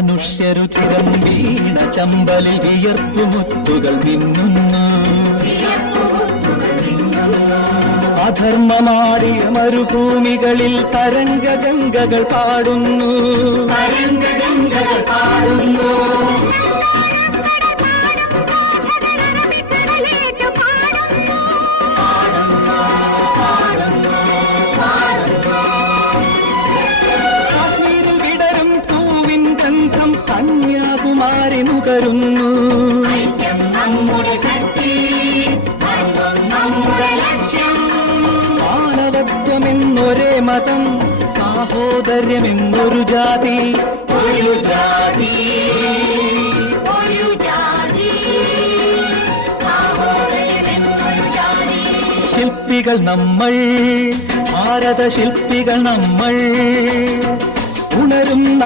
മനുഷ്യരുതിരം വീണ ചമ്പലിൽ വിയർപ്പുമുത്തുകൾ മിന്നുന്നു. അധർമ്മമാറിയ മരുഭൂമികളിൽ തരംഗഗംഗകൾ പാടുന്നു. കാശ്മീരിൽ വിടരും പൂവിൻ ഗന്ധം കന്യാകുമാരി നുകരുന്നു. മാനവത്വമെന്നൊരേ മതം, സാഹോദര്യമെന്നൊരു ജാതി. ശില്പികൾ നമ്മൾ, ഭാരത ശില്പികൾ നമ്മൾ, ഉണരും